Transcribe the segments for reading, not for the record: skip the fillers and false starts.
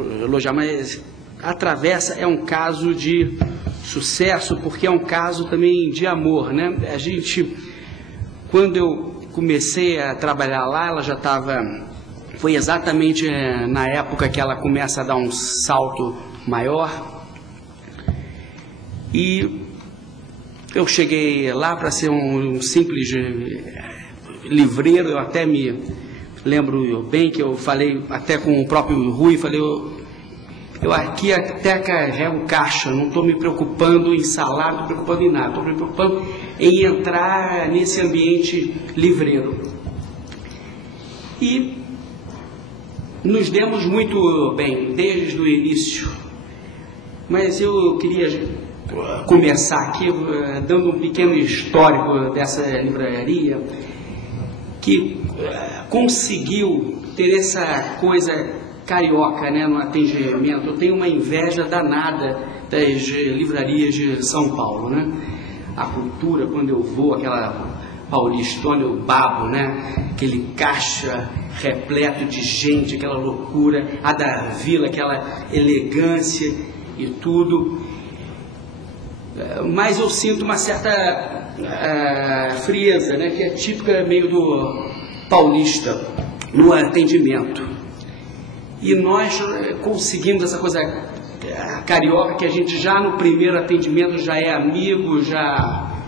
elogiar, mas a Travessa é um caso de sucesso, porque é um caso também de amor, né? A gente, quando eu comecei a trabalhar lá, ela já estava, foi exatamente na época que ela começa a dar um salto maior, e eu cheguei lá para ser um simples livreiro. Eu até me lembro bem que eu falei até com o próprio Rui, falei, eu aqui até carrego caixa, não estou me preocupando em salário, não estou me preocupando em nada, estou me preocupando em entrar nesse ambiente livreiro. E nos demos muito bem, desde o início. Mas eu queria começar aqui dando um pequeno histórico dessa livraria, que conseguiu ter essa coisa carioca, né, no atendimento. Eu tenho uma inveja danada das livrarias de São Paulo, né? A cultura, quando eu vou, aquela paulistona, eu babo, né? Aquele caixa repleto de gente, aquela loucura, a da Vila, aquela elegância e tudo. Mas eu sinto uma certa frieza, né, que é típica meio do paulista no atendimento. E nós conseguimos essa coisa carioca, que a gente já no primeiro atendimento já é amigo, já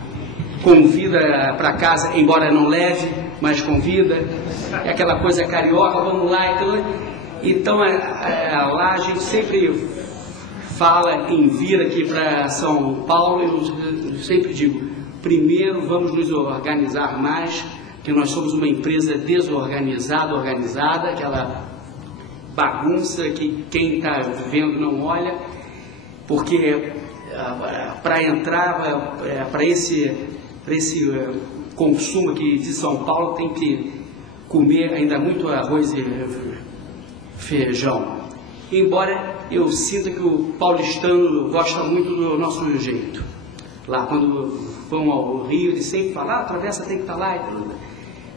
convida para casa, embora não leve, mas convida. É aquela coisa carioca, vamos lá. Então lá a gente sempre fala em vir aqui para São Paulo. Eu sempre digo, primeiro vamos nos organizar mais, que nós somos uma empresa desorganizada, organizada, aquela bagunça que quem está vendo não olha, porque para entrar para esse consumo aqui de São Paulo tem que comer ainda muito arroz e feijão. Embora eu sinta que o paulistano gosta muito do nosso jeito. Lá, quando vão ao Rio, eles sempre falam, a Travessa tem que estar lá e tudo.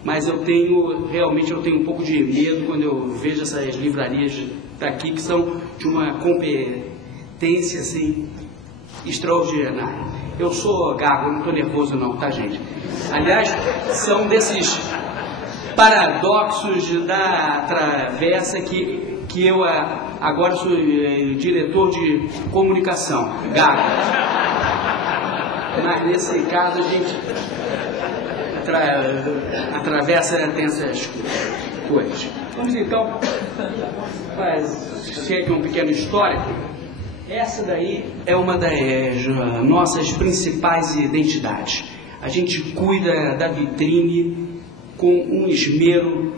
Mas realmente eu tenho um pouco de medo quando eu vejo essas livrarias daqui, que são de uma competência, assim, extraordinária. Eu sou gago, não estou nervoso não, tá, gente? Aliás, são desses paradoxos da Travessa que eu agora sou diretor de comunicação, gago. Mas nesse caso a gente a Travessa tem essas coisas. Vamos então fazer aqui um pequeno histórico. Essa daí é uma das nossas principais identidades. A gente cuida da vitrine com um esmero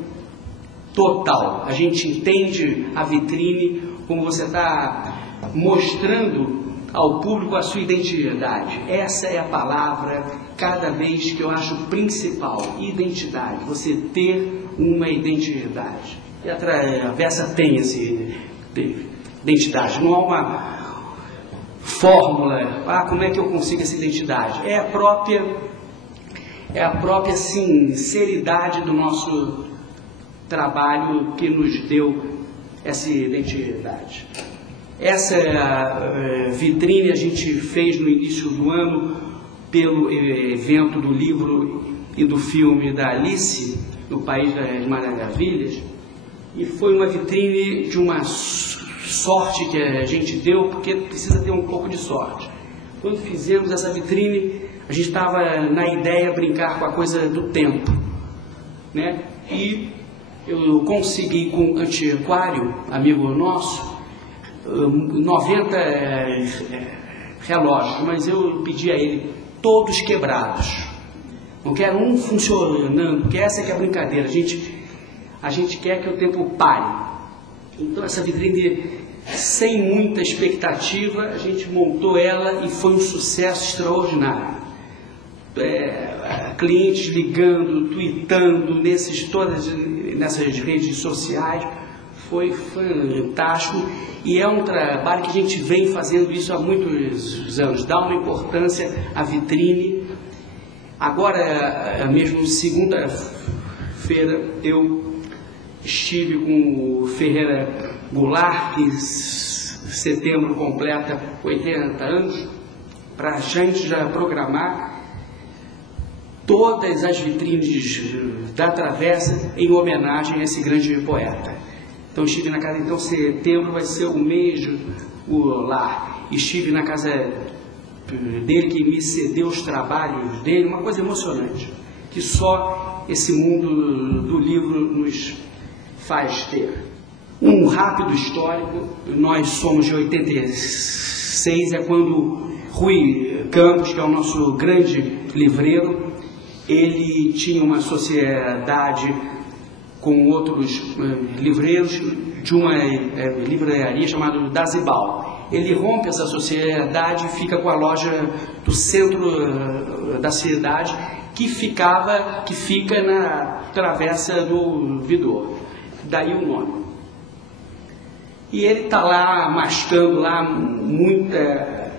total. A gente entende a vitrine como você está mostrando ao público a sua identidade. Essa é a palavra, cada vez, que eu acho principal. Identidade. Você ter uma identidade. E a Travessa tem essa identidade. Não há uma fórmula, como é que eu consigo essa identidade? É a própria sinceridade do nosso trabalho que nos deu essa identidade. Essa vitrine a gente fez no início do ano pelo evento do livro e do filme da Alice, no País das Maravilhas, e foi uma vitrine de uma sorte que a gente deu, porque precisa ter um pouco de sorte. Quando fizemos essa vitrine, a gente estava na ideia de brincar com a coisa do tempo, né? E eu consegui com um antiquário, amigo nosso, 90 relógios, mas eu pedi a ele todos quebrados. Não quero um funcionando, porque essa é que é a brincadeira. A gente quer que o tempo pare. Então essa vitrine, sem muita expectativa, a gente montou ela e foi um sucesso extraordinário. Clientes ligando, tweetando, nessas redes sociais. Foi fantástico, e é um trabalho que a gente vem fazendo isso há muitos anos, dá uma importância à vitrine. Agora mesmo, segunda-feira, eu estive com o Ferreira Goulart, que setembro completa 80 anos, para a gente já programar todas as vitrines da Travessa em homenagem a esse grande poeta. Então estive na casa, então setembro vai ser o mês Goulart. Estive na casa dele, que me cedeu os trabalhos dele, uma coisa emocionante, que só esse mundo do livro nos faz ter. Um rápido histórico: nós somos de 86, é quando Rui Campos, que é o nosso grande livreiro, ele tinha uma sociedade com outros livreiros de uma livraria chamada Dazibal. Ele rompe essa sociedade e fica com a loja do centro da cidade, que fica na Travessa do Vidor. Daí o nome. E ele está lá mascando lá muita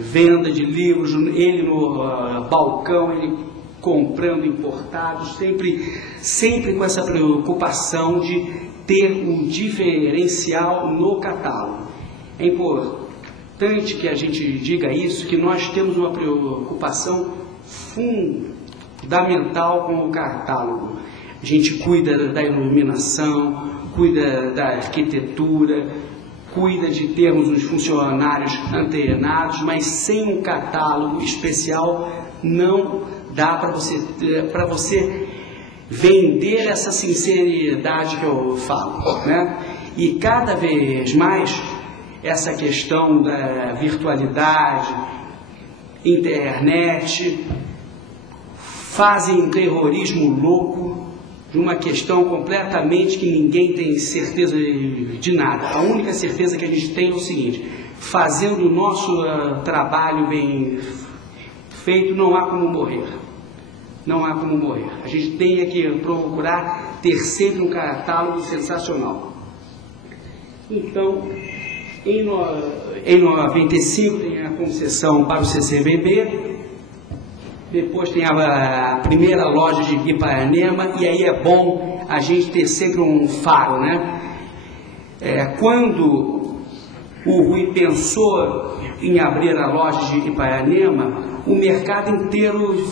venda de livros, ele no balcão, ele comprando importados, sempre com essa preocupação de ter um diferencial no catálogo. É importante que a gente diga isso, que nós temos uma preocupação fundamental com o catálogo. A gente cuida da iluminação, cuida da arquitetura, cuida de termos os funcionários antenados, mas sem um catálogo especial não dá para você vender essa sinceridade que eu falo, né? E cada vez mais essa questão da virtualidade, internet, fazem um terrorismo louco de uma questão completamente que ninguém tem certeza de nada. A única certeza que a gente tem é o seguinte: fazendo o nosso trabalho bem feito, não há como morrer. Não há como morrer. A gente tem que procurar ter sempre um catálogo sensacional. Então, em 95 tem a concessão para o CCBB, depois tem a primeira loja de Ipanema, e aí é bom a gente ter sempre um faro, né? Quando o Rui pensou em abrir a loja de Ipanema, o mercado inteiro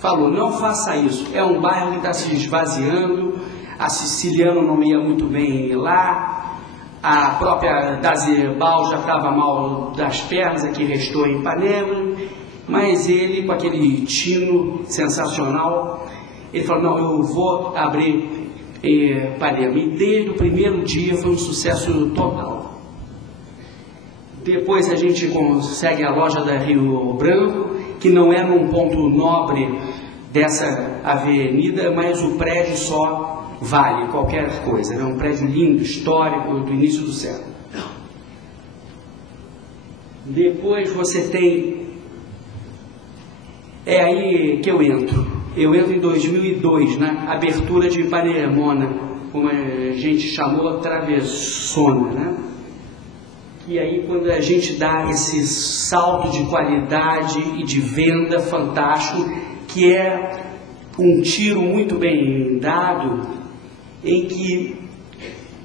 falou: não faça isso, é um bairro que está se esvaziando, a Siciliano não ia muito bem lá, a própria Dazibal já estava mal das pernas, aqui restou em Ipanema, mas ele, com aquele tino sensacional, ele falou: não, eu vou abrir Ipanema. E desde o primeiro dia foi um sucesso total. Depois a gente consegue a loja da Rio Branco, que não é num ponto nobre dessa avenida, mas o prédio só vale qualquer coisa. É um prédio lindo, histórico, do início do século. Depois você tem... É aí que eu entro. Eu entro em 2002, na abertura de Ipanema, como a gente chamou, Travessona, né? E aí, quando a gente dá esse salto de qualidade e de venda fantástico, que é um tiro muito bem dado, em que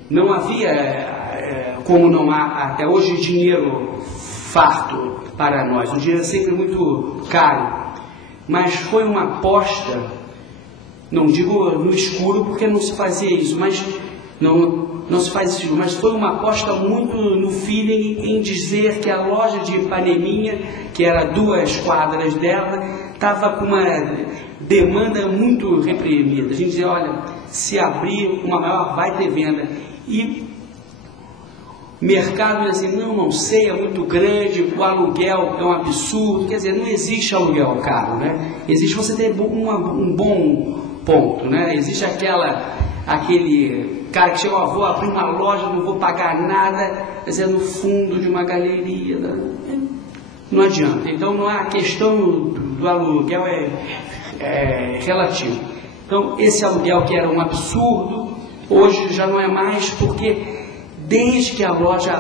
não havia, como não há até hoje, dinheiro farto para nós. O dinheiro é sempre muito caro, mas foi uma aposta, não digo no escuro porque não se fazia isso, mas não se faz isso, mas foi uma aposta muito no feeling, em dizer que a loja de Ipaneminha, que era 2 quadras dela, estava com uma demanda muito reprimida. A gente dizia: olha, se abrir uma maior, vai ter venda. E o mercado dizia assim: não sei, é muito grande, o aluguel é um absurdo. Quer dizer, não existe aluguel caro, né? Existe você ter um bom ponto, né? Existe aquele cara que chegou: vou abrir uma loja, não vou pagar nada, quer dizer, no fundo de uma galeria. Não adianta. Então, não a questão do aluguel é relativo. Então, esse aluguel que era um absurdo, hoje já não é mais, porque desde que a loja